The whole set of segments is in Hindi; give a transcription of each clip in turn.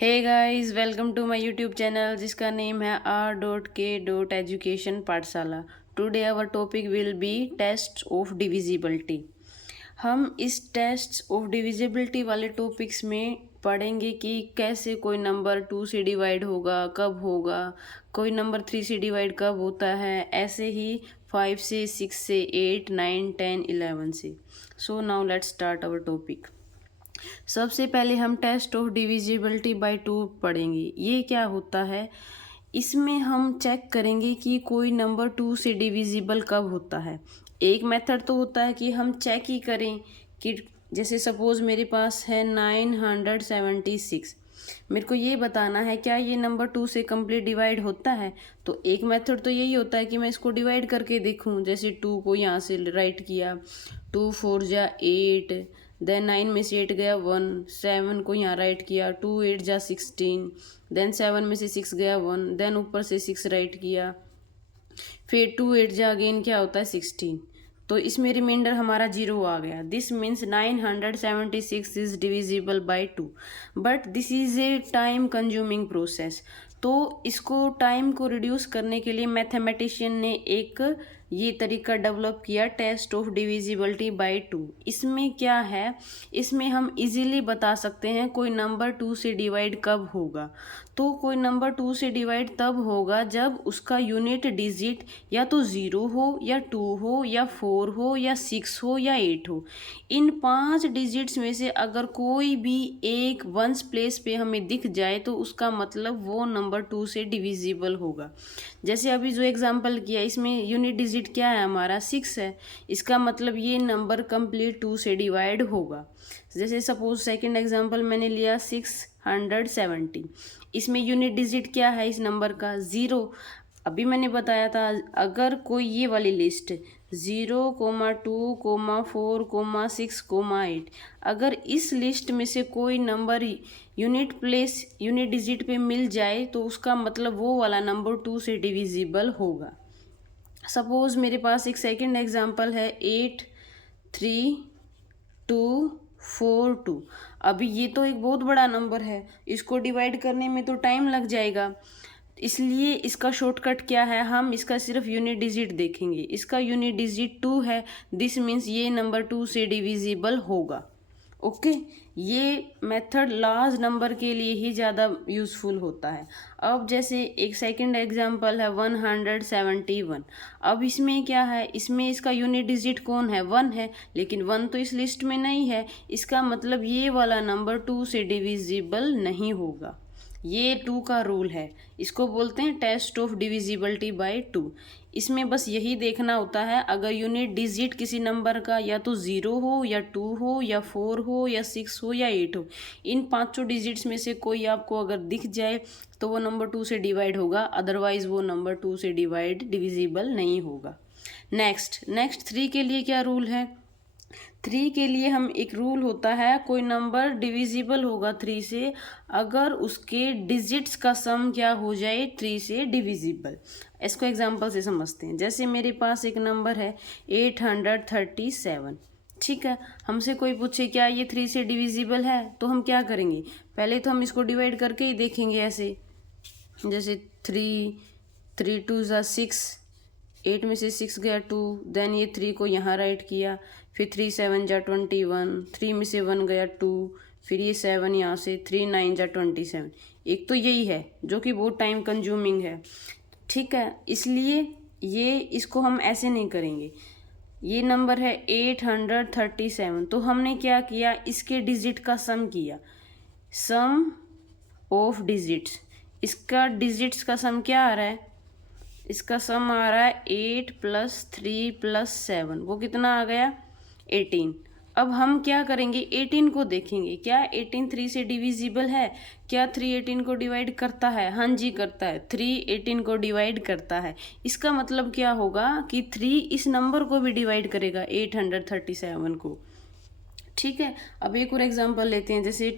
Hey guys, welcome to my YouTube channel जिसका नेम है r.k.education Pathshala. Today our topic will be test of divisibility. हम इस टेस्ट ऑफ डिविजिबिलिटी वाले टॉपिक्स में पढ़ेंगे कि कैसे कोई नंबर 2 से डिवाइड होगा, कब होगा, कोई नंबर 3 से डिवाइड कब होता है, ऐसे ही 5 से, 6 से, 8, 9, 10, 11 से। So now let's start our topic. सबसे पहले हम टेस्ट ऑफ डिविजिबिलिटी बाय 2 पढ़ेंगे। ये क्या होता है? इसमें हम चेक करेंगे कि कोई नंबर 2 से डिविजिबल कब होता है। एक मेथड तो होता है कि हम चेक ही करें कि जैसे सपोज मेरे पास है 976, मेरे को ये बताना है क्या ये नंबर 2 से कंप्लीट डिवाइड होता है। तो एक मेथड तो यही होता है कि मैं इसको डिवाइड करके देखूं। जैसे 2 को यहाँ से राइट किया, 2 4 जा 8, देन 9 में से 8 गया 1, 7 को यहाँ राइट किया, 2 8 जा 16, देन 7 में से 6 गया 1, देन ऊपर से 6 राइट किया, फिर 2 8 जा अगेन क्या होता है 16। तो इसमें रिमाइंडर हमारा 0 आ गया। This means 976 is divisible by 2, but this is a time consuming process. तो इसको टाइम को रिड्यूस करने के लिए मैथमेटिशियन ने एक ये तरीका डेवलप किया, टेस्ट ऑफ डिविजिबिलिटी बाय 2। इसमें क्या है, इसमें हम इजीली बता सकते हैं कोई नंबर 2 से डिवाइड कब होगा। तो कोई नंबर 2 से डिवाइड तब होगा जब उसका यूनिट डिजिट या तो 0 हो या 2 हो या 4 हो या 6 हो या 8 हो। इन 5 डिजिट्स में से अगर कोई भी एक वंस प्लेस पे हमें दिख जाए तो उसका मतलब वो नंबर 2 से डिविजिबल होगा। जैसे अभी जो एग्जांपल किया, इसमें यूनिट डिजिट क्या है हमारा 6 है, इसका मतलब ये नंबर कंप्लीट 2 से डिवाइड होगा। जैसे सपोज सेकंड एग्जांपल मैंने लिया 670, इसमें यूनिट डिजिट क्या है इस नंबर का 0। अभी मैंने बताया था अगर कोई ये वाली लिस्ट 0,2,4,6,8, अगर इस लिस्ट में से कोई number unit place unit digit पे मिल जाए तो उसका मतलब वो वाला नंबर 2 से डिविजिबल होगा। सपोज मेरे पास एक सेकंड एग्जांपल है 83242। अभी ये तो एक बहुत बड़ा नंबर है, इसको डिवाइड करने में तो टाइम लग जाएगा, इसलिए इसका शॉर्टकट क्या है, हम इसका सिर्फ यूनिट डिजिट देखेंगे। इसका यूनिट डिजिट 2 है, दिस मीन्स ये नंबर 2 से डिविजिबल होगा। ओके, ये मेथड लार्ज नंबर के लिए ही ज़्यादा यूज़फुल होता है। अब जैसे एक सेकंड एग्जांपल है 171। अब इसमें क्या है, इसमें इसका यूनिट डिजिट कौन है 1 है, लेकिन 1 तो इस लिस्ट में नहीं है, इसका मतलब ये वाला नंबर 2 से डिविजिबल नहीं होगा। ये 2 का रूल है, इसको बोलते हैं टेस्ट ऑफ डिविजिबिलिटी बाय 2। इसमें बस यही देखना होता है अगर यूनिट डिजिट किसी नंबर का या तो 0 हो या 2 हो या 4 हो या 6 हो या 8 हो, इन पाँचों डिजिट्स में से कोई आपको अगर दिख जाए तो वो नंबर 2 से डिवाइड होगा, अदरवाइज वो नंबर 2 से डिविजिबल नहीं होगा। नेक्स्ट 3 के लिए क्या रूल है? 3 के लिए हम एक रूल होता है, कोई नंबर डिविजिबल होगा 3 से अगर उसके डिजिट्स का सम क्या हो जाए 3 से डिविजिबल। इसको एग्जांपल से समझते हैं। जैसे मेरे पास एक नंबर है 837, ठीक है, हमसे कोई पूछे क्या ये 3 से डिविजिबल है, तो हम क्या करेंगे, पहले तो हम इसको डिवाइड करके ही देखेंगे ऐसे। जैसे 3 2 ज़ा 6, 8 में से 6 गया 2, देन ये 3 को यहाँ राइट किया, फिर 3 7 जा 21, 3 में से 1 गया 2, फिर ये 7 यहाँ से 3 9 जा 27। एक तो यही है जो कि बहुत टाइम कंज्यूमिंग है, ठीक है, इसलिए ये इसको हम ऐसे नहीं करेंगे। ये नंबर है 837, तो हमने क्या किया, इसके डिजिट का सम किया, सम ऑफ डिजिट्स। इसका डिजिट्स का सम क्या आ रहा है, इसका सम आ रहा है 8 + 3 + 7, वो कितना आ गया 18। अब हम क्या करेंगे, 18 को देखेंगे, क्या 18 3 से डिविजिबल है, क्या 3 18 को डिवाइड करता है? हाँ जी करता है, 3 18 को डिवाइड करता है। इसका मतलब क्या होगा कि 3 इस नंबर को भी डिवाइड करेगा 837 को, ठीक है। अब एक और एग्जांपल लेते हैं, जैसे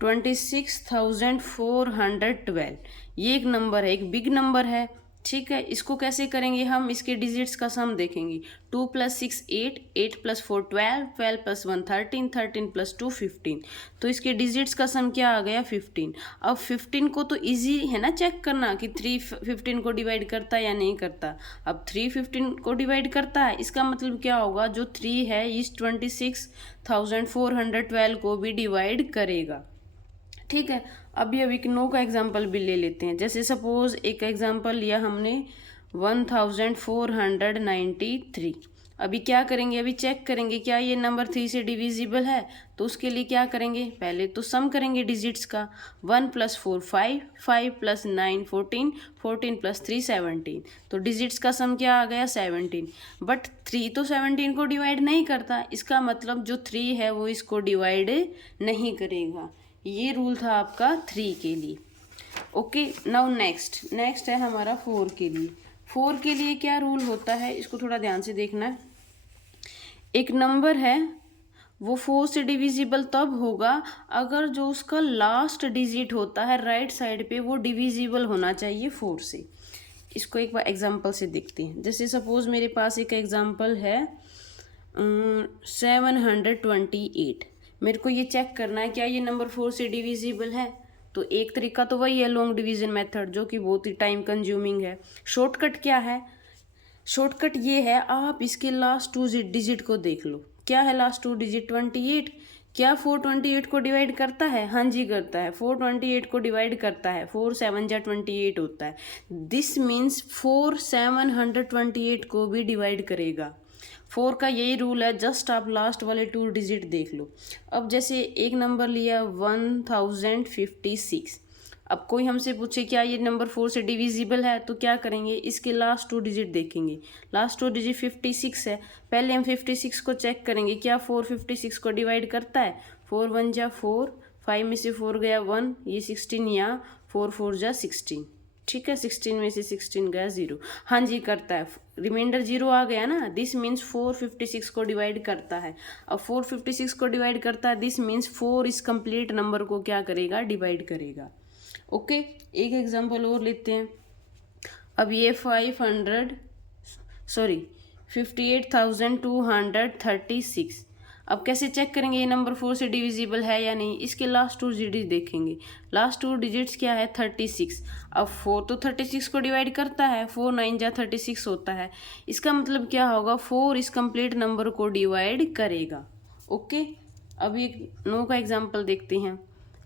26,412, ये एक नंबर है, एक बिग नंबर है, ठीक है, इसको कैसे करेंगे हम, इसके डिजिट्स का सम देखेंगे। 2 + 6 8, 8 + 4 12, 12 + 1 13, 13 + 2 15। तो इसके डिजिट्स का सम क्या आ गया 15। अब 15 को तो इजी है ना चेक करना कि 3 15 को डिवाइड करता है या नहीं करता। अब 3 15 को डिवाइड करता है, इसका मतलब क्या होगा, जो 3 है इस 26,412 को भी डिवाइड करेगा। ठीक है, अभी एक नो का एग्जाम्पल भी ले लेते हैं। जैसे सपोज एक एग्जाम्पल लिया हमने 1493। अभी क्या करेंगे, अभी चेक करेंगे क्या ये नंबर 3 से डिविजिबल है। तो उसके लिए क्या करेंगे, पहले तो सम करेंगे डिजिट्स का। 1 + 4 5, 5 + 9 14, 14 + 3 17। तो डिजिट्स का सम क्या आ गया 17। बट 3 तो 17 को डिवाइड नहीं करता, इसका मतलब जो 3 है वो इसको डिवाइड नहीं करेगा। ये रूल था आपका 3 के लिए। ओके, नाउ नेक्स्ट है हमारा 4 के लिए। 4 के लिए क्या रूल होता है, इसको थोड़ा ध्यान से देखना है। एक नंबर है वो 4 से डिविजिबल तब होगा अगर जो उसका लास्ट डिजिट होता है राइट साइड पे वो डिविजिबल होना चाहिए 4 से। इसको एक बार एग्जांपल से देखते हैं। जैसे सपोज मेरे पास एक एग्जांपल है 728। मेरे को ये चेक करना है क्या ये नंबर 4 से डिविजिबल है। तो एक तरीका तो वही है लॉन्ग डिवीजन मेथड, जो कि बहुत ही टाइम कंज्यूमिंग है। शॉर्टकट क्या है, शॉर्टकट ये है, आप इसके लास्ट 2 डिजिट को देख लो। क्या है लास्ट 2 डिजिट 28। क्या 4 28 को डिवाइड करता है, हाँ जी करता है। 4 28 को डिवाइड करता है, 4 7 जा 28 होता है। दिस मीन्स 4 728 को भी डिवाइड करेगा। 4 का यही रूल है, जस्ट आप लास्ट वाले 2 डिजिट देख लो। अब जैसे एक नंबर लिया 1056। अब कोई हमसे पूछे क्या ये नंबर 4 से डिविजिबल है, तो क्या करेंगे, इसके लास्ट 2 डिजिट देखेंगे। लास्ट 2 डिजिट 56 है, पहले हम 56 को चेक करेंगे क्या 4 56 को डिवाइड करता है। 4 1 जा 4, 5 में से 4 गया 1, ये 16 यहाँ, 4 4 जा 16। ठीक है, 16 में से 16 गया 0, हाँ जी करता है। रिमाइंडर 0 आ गया ना, दिस मीन्स 4 56 को डिवाइड करता है। अब 4 56 को डिवाइड करता है, दिस मीन्स 4 इस कंप्लीट नंबर को क्या करेगा, डिवाइड करेगा। ओके, एक एग्जांपल और लेते हैं। अब ये 58,236। अब कैसे चेक करेंगे ये नंबर 4 से डिविजिबल है या नहीं, इसके लास्ट 2 डिजिट देखेंगे। लास्ट 2 डिजिट्स क्या है 36। अब 4 तो 36 को डिवाइड करता है, 4 9 जा 36 होता है। इसका मतलब क्या होगा, 4 इस कंप्लीट नंबर को डिवाइड करेगा। ओके, अब एक नो का एग्जांपल देखते हैं।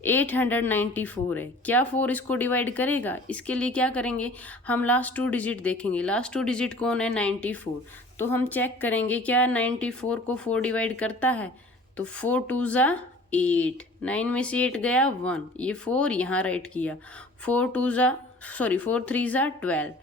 894 है, क्या 4 इसको डिवाइड करेगा। इसके लिए क्या करेंगे, हम लास्ट 2 डिजिट देखेंगे। लास्ट 2 डिजिट कौन है 94। तो हम चेक करेंगे क्या 94 को 4 डिवाइड करता है। तो 4 2 जा 8, 9 में से 8 गया 1, ये 4 यहाँ राइट किया। 4 3 जा 12,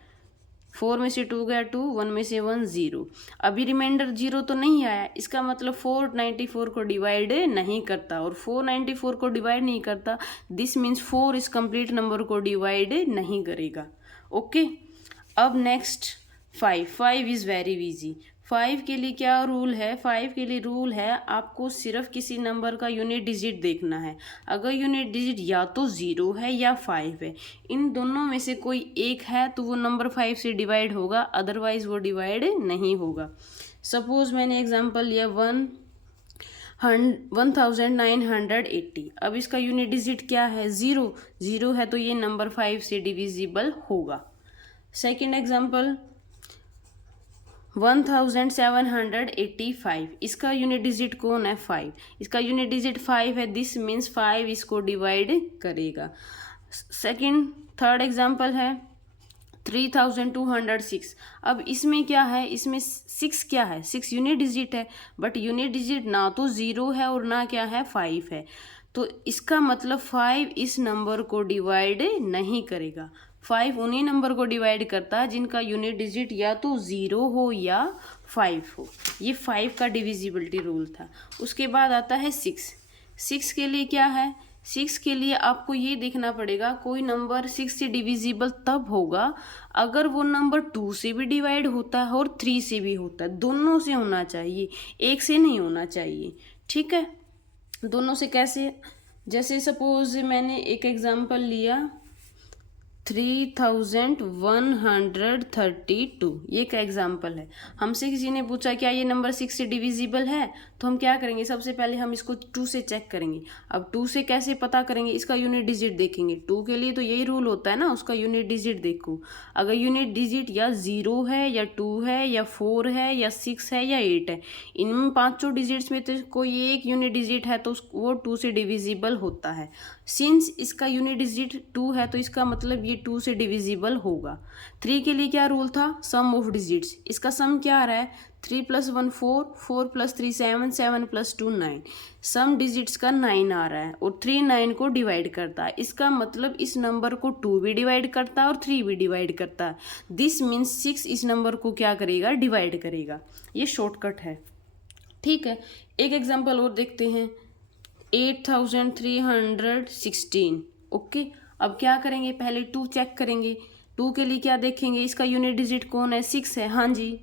4 में से 2 गया 2, 1 में से 1 0। अभी रिमाइंडर 0 तो नहीं आया, इसका मतलब 494 को डिवाइड नहीं करता। और 494 को डिवाइड नहीं करता, दिस मीन्स 4 इस कंप्लीट नंबर को डिवाइड नहीं करेगा। ओके, अब नेक्स्ट 5 इज़ वेरी इजी। 5 के लिए क्या रूल है, 5 के लिए रूल है आपको सिर्फ किसी नंबर का यूनिट डिजिट देखना है। अगर यूनिट डिजिट या तो 0 है या 5 है, इन दोनों में से कोई एक है तो वो नंबर 5 से डिवाइड होगा, अदरवाइज वो डिवाइड नहीं होगा। सपोज मैंने एग्जांपल लिया 1980। अब इसका यूनिट डिजिट क्या है 0 है, तो ये नंबर 5 से डिविजिबल होगा। Second example 1785। इसका यूनिट डिजिट कौन है 5, इसका यूनिट डिजिट 5 है, दिस मीन्स 5 इसको डिवाइड करेगा। थर्ड एग्जांपल है 3206। अब इसमें क्या है, इसमें 6 क्या है, 6 यूनिट डिजिट है, बट यूनिट डिजिट ना तो 0 है और ना क्या है 5 है। तो इसका मतलब 5 इस नंबर को डिवाइड नहीं करेगा। 5 उन्हीं नंबर को डिवाइड करता है जिनका यूनिट डिजिट या तो 0 हो या 5 हो। ये 5 का डिविजिबिलिटी रूल था। उसके बाद आता है 6 के लिए क्या है, 6 के लिए आपको ये देखना पड़ेगा कोई नंबर 6 से डिविजिबल तब होगा अगर वो नंबर 2 से भी डिवाइड होता है और 3 से भी होता है, दोनों से होना चाहिए, एक से नहीं होना चाहिए। ठीक है, दोनों से कैसे, जैसे सपोज मैंने एक एग्जांपल लिया 3132 ये का एग्जाम्पल है। हमसे किसी ने पूछा क्या ये नंबर 6 से डिविजिबल है, तो हम क्या करेंगे, सबसे पहले हम इसको 2 से चेक करेंगे। अब 2 से कैसे पता करेंगे, इसका यूनिट डिजिट देखेंगे। 2 के लिए तो यही रूल होता है ना, उसका यूनिट डिजिट देखो। अगर यूनिट डिजिट या 0 है या 2 है या 4 है या 6 है या 8 है, इनमें पांचों डिजिट्स में तो कोई एक यूनिट डिजिट है तो वो 2 से डिविजिबल होता है। सिंस इसका यूनिट डिजिट 2 है तो इसका मतलब ये 2 से डिविजिबल होगा। 3 के लिए क्या रूल था, सम ऑफ डिजिट्स। इसका सम क्या आ रहा है, 3 + 1 4, 4 + 3 7, 7 + 2 9। सम डिजिट्स का 9 आ रहा है और 3 9 को डिवाइड करता है। इसका मतलब इस नंबर को 2 भी डिवाइड करता है और 3 भी डिवाइड करता है। दिस मीन्स 6 इस नंबर को क्या करेगा, डिवाइड करेगा। ये शॉर्टकट है, ठीक है। एक एग्जाम्पल और देखते हैं, 8316। ओके, अब क्या करेंगे, पहले 2 चेक करेंगे। 2 के लिए क्या देखेंगे, इसका यूनिट डिजिट कौन है, 6 है। हाँ जी,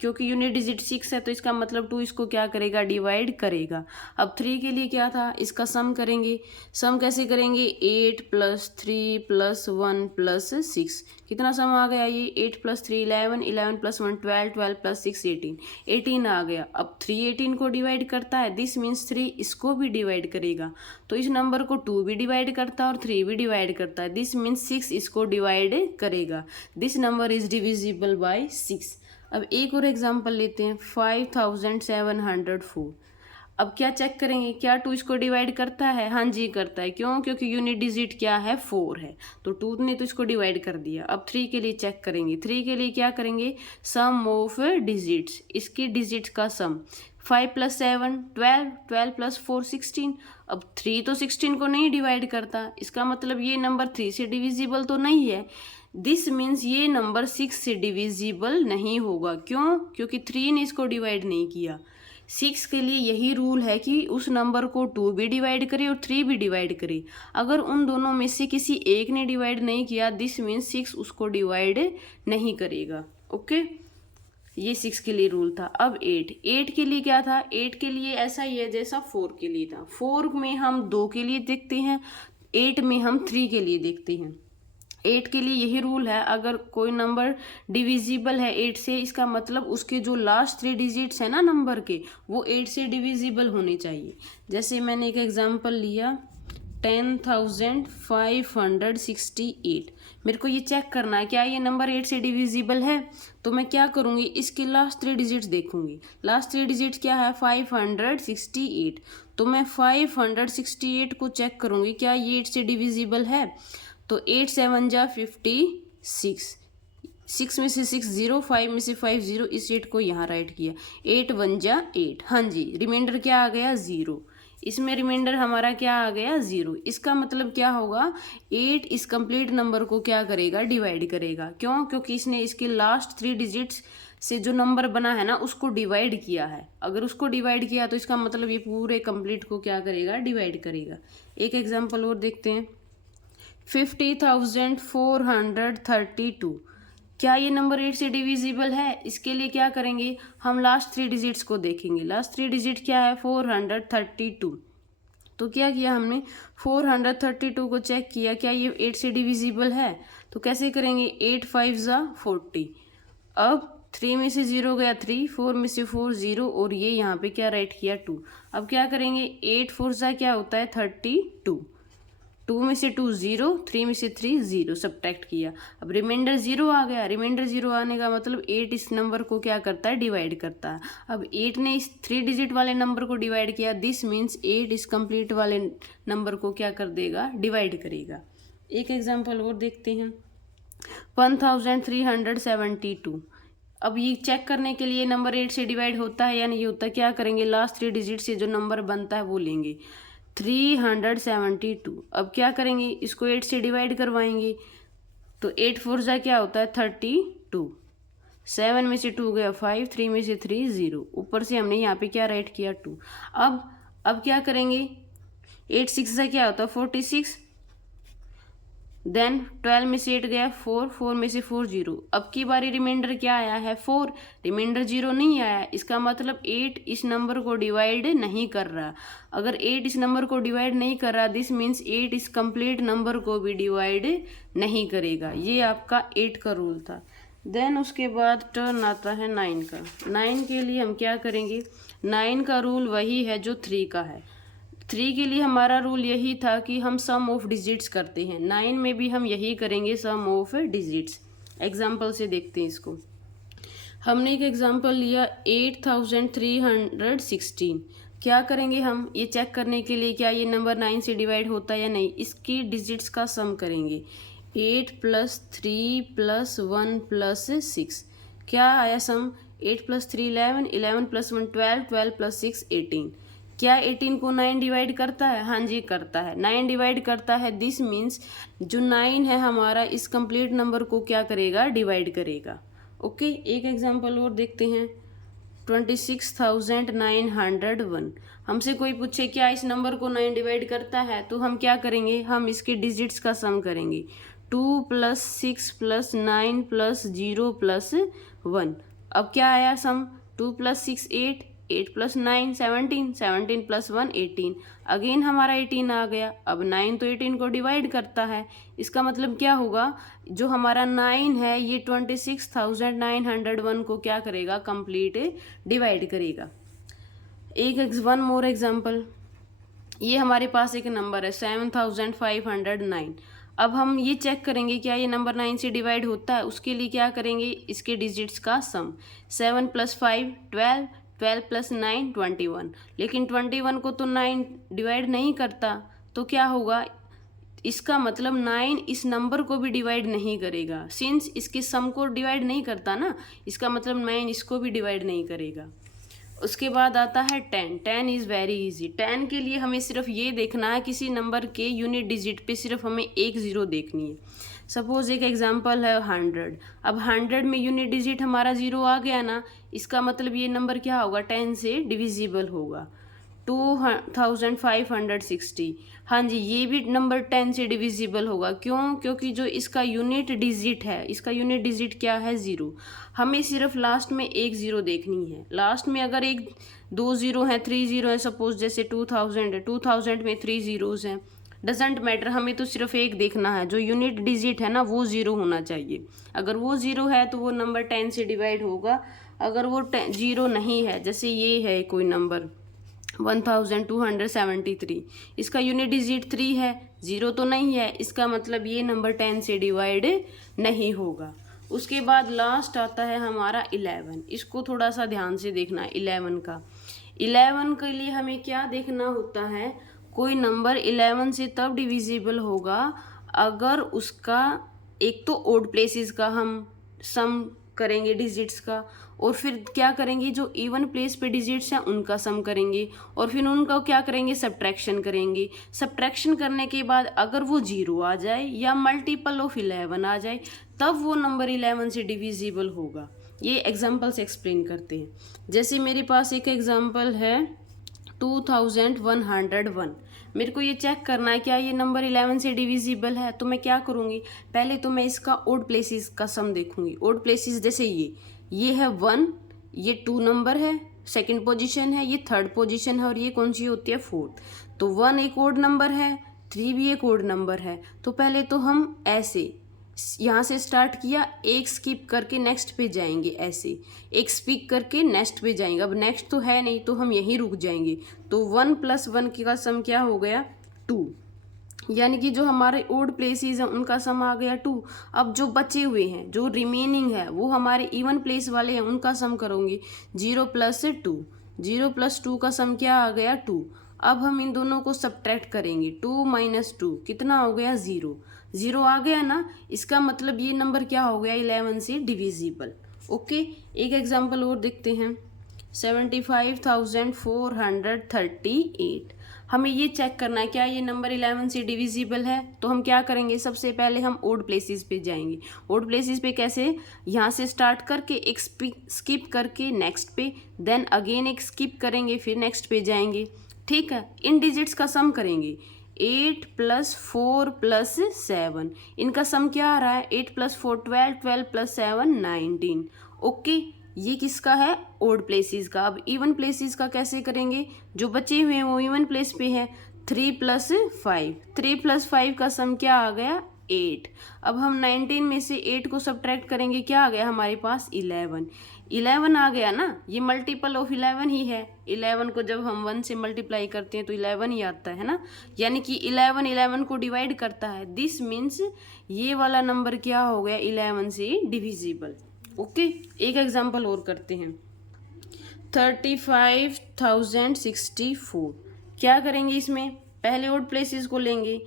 क्योंकि यूनिट डिजिट 6 है तो इसका मतलब 2 इसको क्या करेगा, डिवाइड करेगा। अब 3 के लिए क्या था, इसका सम करेंगे। सम कैसे करेंगे, 8 + 3 + 1 + 6। कितना सम आ गया ये, 8 + 3 11, 11 + 1 12, 12 + 6 18, 18 आ गया। अब 3 18 को डिवाइड करता है, दिस मीन्स 3 इसको भी डिवाइड करेगा। तो इस नंबर को 2 भी डिवाइड करता है और 3 भी डिवाइड करता है, दिस मीन्स 6 इसको डिवाइड करेगा। This number is divisible by 6। अब एक और एग्जांपल लेते हैं, 5704। अब क्या चेक करेंगे, क्या 2 इसको डिवाइड करता है, हाँ जी करता है। क्यों, क्योंकि यूनिट डिजिट क्या है, 4 है, तो 2 ने तो इसको डिवाइड कर दिया। अब 3 के लिए चेक करेंगे। 3 के लिए क्या करेंगे, सम ऑफ डिजिट्स, इसके डिजिट्स का सम। 5 + 7 12, 12 + 4 16। अब 3 तो 16 को नहीं डिवाइड करता, इसका मतलब ये नंबर 3 से डिविजिबल तो नहीं है। दिस मीन्स ये नंबर 6 से डिविजिबल नहीं होगा। क्यों, क्योंकि 3 ने इसको डिवाइड नहीं किया। 6 के लिए यही रूल है कि उस नंबर को 2 भी डिवाइड करे और 3 भी डिवाइड करे। अगर उन दोनों में से किसी एक ने डिवाइड नहीं किया, दिस मीन्स 6 उसको डिवाइड नहीं करेगा। ओके, ये 6 के लिए रूल था। अब 8 के लिए क्या था, 8 के लिए ऐसा ही है जैसा 4 के लिए था। 4 में हम 2 के लिए देखते हैं, 8 में हम 3 के लिए देखते हैं। 8 के लिए यही रूल है, अगर कोई नंबर डिविजिबल है 8 से, इसका मतलब उसके जो लास्ट 3 डिजिट्स है ना नंबर के, वो 8 से डिविजिबल होने चाहिए। जैसे मैंने एक एग्जांपल लिया, 10568। मेरे को ये चेक करना है क्या ये नंबर 8 से डिविजिबल है, तो मैं क्या करूँगी, इसके लास्ट 3 डिजिट्स देखूंगी। लास्ट 3 डिजिट्स क्या है, 568। तो मैं 568 को चेक करूँगी, क्या ये 8 से डिविजिबल है। तो 8 7 जा 56, 6 में से 6 0, 5 में से 5 0, इस 8 को यहाँ राइट किया। 8 1 जा 8, हाँ जी, रिमाइंडर क्या आ गया, 0। इसमें रिमाइंडर हमारा क्या आ गया, 0। इसका मतलब क्या होगा, 8 इस कंप्लीट नंबर को क्या करेगा, डिवाइड करेगा। क्यों, क्योंकि इसने इसके लास्ट 3 डिजिट्स से जो नंबर बना है ना उसको डिवाइड किया है। अगर उसको डिवाइड किया तो इसका मतलब ये पूरे कंप्लीट को क्या करेगा, डिवाइड करेगा। एक एग्जाम्पल और देखते हैं, 50,432। क्या ये नंबर 8 से डिविजिबल है, इसके लिए क्या करेंगे, हम लास्ट 3 डिजिट्स को देखेंगे। लास्ट 3 डिजिट क्या है, 432। तो क्या किया हमने, 432 को चेक किया, क्या ये 8 से डिविजिबल है। तो कैसे करेंगे, 8 5 जा 40। अब 3 में से 0 गया 3, 4 में से 4 0, और ये यहाँ पे क्या राइट किया 2। अब क्या करेंगे, 8 4 जा क्या होता है 32। 2 में से 2 0, 3 में से 3 0, सब्ट्रैक्ट किया। अब रिमाइंडर 0 आ गया। रिमाइंडर 0 आने का मतलब 8 इस नंबर को क्या करता है, डिवाइड करता है। अब 8 ने इस 3 डिजिट वाले नंबर को डिवाइड किया, दिस मीन्स 8 इस कंप्लीट वाले नंबर को क्या कर देगा, डिवाइड करेगा। एक एग्जाम्पल और देखते हैं, 1372। अब ये चेक करने के लिए नंबर 8 से डिवाइड होता है या नहीं होता, क्या करेंगे, लास्ट 3 डिजिट से जो नंबर बनता है वो लेंगे, 372। अब क्या करेंगे, इसको 8 से डिवाइड करवाएंगे। तो 8 4 जा क्या होता है 32, 7 में से 2 गया 5, 3 में से 3 0, ऊपर से हमने यहाँ पे क्या राइट किया 2। अब क्या करेंगे, 8 6 जा क्या होता है 46, देन 12 में से 8 गया 4, 4 में से 4 0। अब की बारी रिमाइंडर क्या आया है 4, रिमाइंडर 0 नहीं आया। इसका मतलब 8 इस नंबर को डिवाइड नहीं कर रहा। अगर 8 इस नंबर को डिवाइड नहीं कर रहा, दिस मीन्स 8 इस कंप्लीट नंबर को भी डिवाइड नहीं करेगा। ये आपका 8 का रूल था। देन उसके बाद टर्न आता है 9 का। 9 के लिए हम क्या करेंगे, 9 का रूल वही है जो 3 का है। 3 के लिए हमारा रूल यही था कि हम सम ऑफ डिजिट्स करते हैं। 9 में भी हम यही करेंगे, सम ऑफ डिजिट्स। एग्जाम्पल से देखते हैं इसको। हमने एक एग्जाम्पल लिया 8316। क्या करेंगे हम, ये चेक करने के लिए क्या ये नंबर 9 से डिवाइड होता है या नहीं, इसकी डिजिट्स का सम करेंगे। 8 + 3 + 1 + 6 क्या आया सम, 8 + 3 11, 11 + 1 12, 12 + 6 18। क्या 18 को 9 डिवाइड करता है, हाँ जी करता है, 9 डिवाइड करता है। दिस मीन्स जो 9 है हमारा इस कंप्लीट नंबर को क्या करेगा, डिवाइड करेगा। ओके, एक एग्जांपल और देखते हैं 26,901। हमसे कोई पूछे क्या इस नंबर को 9 डिवाइड करता है, तो हम क्या करेंगे, हम इसके डिजिट्स का सम करेंगे। 2 + 6 + 9 + 0 + 1। अब क्या आया सम, 2 + 6 8, 8 + 9 17, 17 + 1 18। अगेन हमारा 18 आ गया। अब 9 तो 18 को डिवाइड करता है। इसका मतलब क्या होगा, जो हमारा 9 है ये 26,901 को क्या करेगा, कंप्लीट डिवाइड करेगा। वन मोर एग्जाम्पल, ये हमारे पास एक नंबर है 7,509। अब हम ये चेक करेंगे क्या ये नंबर 9 से डिवाइड होता है। उसके लिए क्या करेंगे, इसके डिजिट्स का सम। 7 + 5 12, 12 + 9 21। लेकिन 21 को तो 9 डिवाइड नहीं करता, तो क्या होगा, इसका मतलब 9 इस नंबर को भी डिवाइड नहीं करेगा। सिंस इसके सम को डिवाइड नहीं करता ना, इसका मतलब 9 इसको भी डिवाइड नहीं करेगा। उसके बाद आता है 10। 10 इज़ वेरी इजी। 10 के लिए हमें सिर्फ ये देखना है, किसी नंबर के यूनिट डिजिट पे सिर्फ हमें एक ज़ीरो देखनी है। सपोज एक एग्जांपल है 100। अब 100 में यूनिट डिजिट हमारा ज़ीरो आ गया ना, इसका मतलब ये नंबर क्या होगा, 10 से डिविजिबल होगा। 2560, हाँ जी ये भी नंबर 10 से डिविजिबल होगा। क्यों, क्योंकि जो इसका यूनिट डिजिट है, इसका यूनिट डिजिट क्या है, ज़ीरो। हमें सिर्फ लास्ट में एक ज़ीरो देखनी है। लास्ट में अगर एक 2 ज़ीरो हैं, 3 ज़ीरो हैं, सपोज जैसे 2000 है, 2000 में 3 ज़ीरोज़ हैं, डजेंट मैटर, हमें तो सिर्फ एक देखना है। जो यूनिट डिजिट है ना वो ज़ीरो होना चाहिए। अगर वो ज़ीरो है तो वो नंबर 10 से डिवाइड होगा। अगर वो ज़ीरो नहीं है, जैसे ये है कोई नंबर 1273, इसका यूनिट डिजिट 3 है, ज़ीरो तो नहीं है, इसका मतलब ये नंबर 10 से डिवाइड नहीं होगा। उसके बाद लास्ट आता है हमारा 11। इसको थोड़ा सा ध्यान से देखना है 11 का। 11 के लिए हमें क्या देखना होता है, कोई नंबर 11 से तब डिविजिबल होगा अगर उसका एक तो ओड प्लेसेस का हम सम करेंगे डिजिट्स का, और फिर क्या करेंगे, जो इवन प्लेस पे डिजिट्स हैं उनका सम करेंगे, और फिर उनका क्या करेंगे, सब्ट्रैक्शन करेंगे। सब्ट्रैक्शन करने के बाद अगर वो 0 आ जाए या मल्टीपल ऑफ 11 आ जाए, तब वो नंबर 11 से डिविजिबल होगा। ये एग्जाम्पल से एक्सप्लेन करते हैं। जैसे मेरे पास एक एग्जाम्पल है 2101। मेरे को ये चेक करना है क्या ये नंबर 11 से डिविजिबल है, तो मैं क्या करूँगी, पहले तो मैं इसका ओड प्लेसेस का सम देखूंगी। ओड प्लेसेस जैसे ये है 1, ये 2 नंबर है, सेकंड पोजीशन है, ये थर्ड पोजीशन है, और ये कौन सी होती है, 4th। तो 1 एक ओड नंबर है, 3 भी एक ओड नंबर है। तो पहले तो हम ऐसे यहाँ से स्टार्ट किया, एक स्किप करके नेक्स्ट पे जाएंगे, ऐसे एक स्किप करके नेक्स्ट पे जाएंगे। अब नेक्स्ट तो है नहीं तो हम यहीं रुक जाएंगे। तो 1 + 1 का सम क्या हो गया, 2। यानी कि जो हमारे ओड प्लेसेस हैं उनका सम आ गया 2। अब जो बचे हुए हैं, जो रिमेनिंग है, वो हमारे इवन प्लेस वाले हैं, उनका सम करोगे 0 + 2। 0 + 2 का सम क्या आ गया, 2। अब हम इन दोनों को सब्ट्रैक्ट करेंगे, 2 - 2 कितना हो गया, 0। 0 आ गया ना, इसका मतलब ये नंबर क्या हो गया, 11 से डिविजिबल। ओके, एक एग्जाम्पल और देखते हैं 75,438। हमें ये चेक करना है क्या ये नंबर 11 से डिविजिबल है। तो हम क्या करेंगे, सबसे पहले हम ओड प्लेसेस पे जाएंगे। ओड प्लेसेस पे कैसे, यहाँ से स्टार्ट करके एक स्किप करके नेक्स्ट पे, देन अगेन एक स्किप करेंगे, फिर नेक्स्ट पे जाएंगे। ठीक है, इन डिजिट्स का सम करेंगे। 8 + 4 + 7, इनका सम क्या आ रहा है? 8 + 4 12, 12 + 7 19। ओके, ये किसका है? ओड प्लेसेस का। अब इवन प्लेसेस का कैसे करेंगे? जो बचे हुए हैं वो इवन प्लेस पे है। 3 + 5, 3 + 5 का सम क्या आ गया? 8। अब हम 19 में से 8 को सब्ट्रैक्ट करेंगे, क्या आ गया हमारे पास? 11। 11 आ गया ना, ये मल्टीपल ऑफ 11 ही है। 11 को जब हम 1 से मल्टीप्लाई करते हैं तो 11 ही आता है ना, यानी कि 11 11 को डिवाइड करता है। दिस मीन्स ये वाला नंबर क्या हो गया? 11 से डिविजिबल। ओके, एक एग्जाम्पल और करते हैं। 35,064। क्या करेंगे इसमें? पहले ओड प्लेसेस को लेंगे,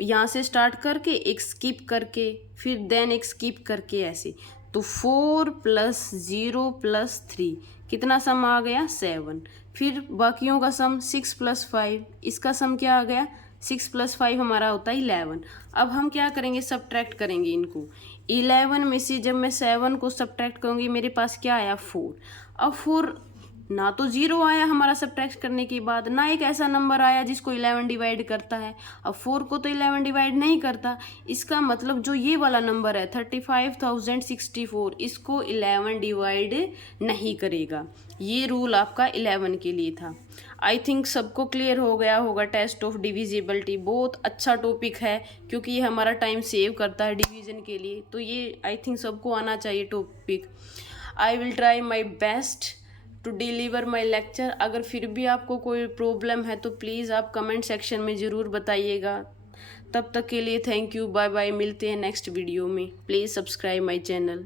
यहाँ से स्टार्ट करके एक स्किप करके फिर देन एक स्किप करके ऐसे। तो 4 + 0 + 3 कितना सम आ गया? 7। फिर बाकियों का सम 6 + 5, इसका सम क्या आ गया? 6 + 5 हमारा होता है 11। अब हम क्या करेंगे? सब्ट्रैक्ट करेंगे इनको। 11 में से जब मैं 7 को सब्ट्रैक्ट करूँगी मेरे पास क्या आया? 4। अब 4 ना तो 0 आया हमारा सब्ट्रैक्ट करने के बाद, ना एक ऐसा नंबर आया जिसको 11 डिवाइड करता है। अब 4 को तो 11 डिवाइड नहीं करता, इसका मतलब जो ये वाला नंबर है 35,064, इसको 11 डिवाइड नहीं करेगा। ये रूल आपका 11 के लिए था। आई थिंक सबको क्लियर हो गया होगा। टेस्ट ऑफ डिविजिबिलिटी बहुत अच्छा टॉपिक है, क्योंकि ये हमारा टाइम सेव करता है डिवीजन के लिए, तो ये आई थिंक सबको आना चाहिए topic. I will try my best to deliver my lecture. अगर फिर भी आपको कोई प्रॉब्लम है तो प्लीज़ आप कमेंट सेक्शन में ज़रूर बताइएगा। तब तक के लिए थैंक यू, बाय बाय, मिलते हैं नेक्स्ट वीडियो में। Please subscribe my channel.